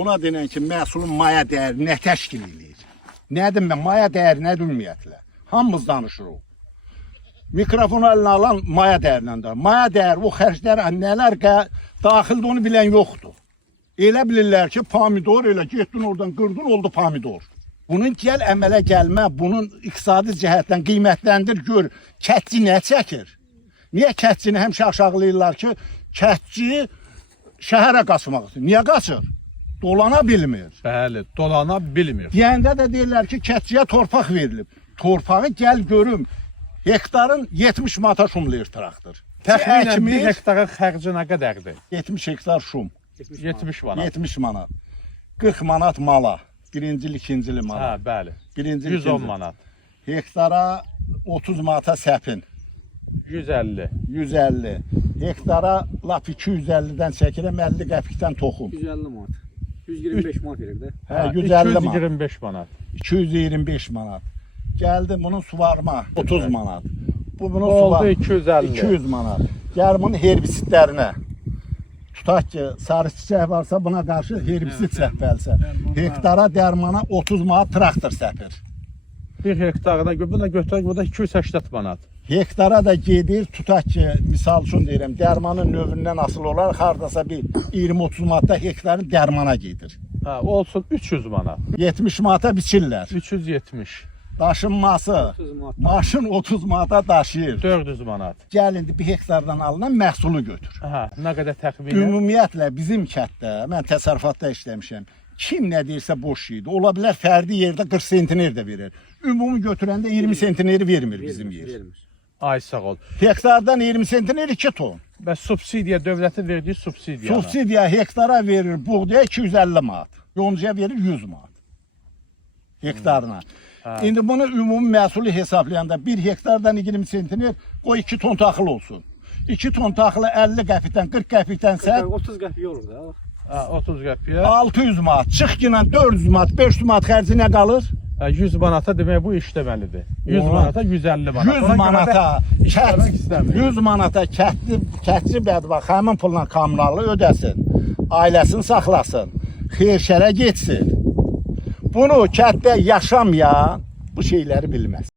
Ona denən ki, məhsulun maya dəyəri nə təşkil edir? Nədir mən? Maya dəyəri nədir ümumiyyətlə? Hamımız danışırıq. Mikrofonu əlinə alan maya dəyərindən. Maya dəyəri, o xərclər nələr daxildə onu bilən yoxdur. Elə bilirlər ki, pomidor elə getdin oradan qırdın, oldu pomidor. Bunun gəl əmələ gəlmə, bunun iqtisadi cəhətdən qiymətləndir, gör, kətçi nə çəkir? Niyə kətçini həmişə aşağılayırlar ki, kətçi şəhərə qaçmaq istəyir? Niyə qaçır? Dolana bilmir. Bəli, dolana bilmir. Deyəndə də deyirlər ki, kətçiyə torpaq verilib. Torpağı gəl görüm, hektarın 70 manata şumlayır traktor. Təxminən bir hektarın xərci nə qədərdir? 70 hektar şum. 70 manat. 70 manat. 40 manat mala. Birincili, ikincili manat. Hə, bəli. Birincili, 110 manat. Hektara 30 manata səpin. 150. 150. Hektara lap 250-dən çəkirəm, 50 qəpikdən toxum. 150 manat. 125 manat verir də. Hə, 150 manat. 225 manat. 225 manat. Gəldi bunun suvarma 30 manat. Bu bunun oldu suvarma 250. 200 manat. Gəl bunun herbisitlərinə. Tutaq ki, sarı çiçək varsa buna qarşı herbisit səpəlsə. Hektara dərmana 30 manat traktor səpir. Bir hektarda buna götürək, bu da 280 manat. Hektara da gedir, tutaq ki, misal üçün deyirəm, dərmanın növündən asılı olaraq hardasa bir 20-30 manatda hektarın dərmana gedir. Hə, olsun 300 manat. 70 manata biçirlər. 370. Daşınması, 30 manat. maşın 30 manata daşıyır. 400 manat. Gəl indi bir hektardan alınan məhsulu götür. Hə, nə qədər təxminən? Ümumiyyətlə bizim kətdə, mən təsərrüfatda işləmişəm. Kim nə deyirsə boş şeydir. Ola bilər fərdi yerdə 40 sentiner də verir. Ümumi götürəndə 20 sentineri vermir bizim yer. Vermir. Ay sağ ol. Hektardan 20 sentiner 2 ton. Və subsidiya, dövlətin verdiyi subsidiya. Subsidiya hektara verir, buğdaya 250 manat. Yoncuya verir 100 manat. Hektarına. İndi bunu ümumi məhsulu hesablayanda 1 hektardan 20 sentiner qoy 2 ton taxıl olsun. 2 ton taxılı 50 qəpikdən 40 qəpikdənsə 30 qəpik olur da. Hə, 30 qəpiyə. 600 manat. Çıx ki 400 manat, 500 manat xərci nə qalır? 100 manata demək bu işləməlidir. 100 manata 150 manat. 100 manata işləmək istəmir. 100 manata kətçi bədbax həmin pulla kommunalını ödəsin. Ailəsini saxlasın. Xeyirşərə getsin. Bunu kətdə yaşamayan bu şeyləri bilməz.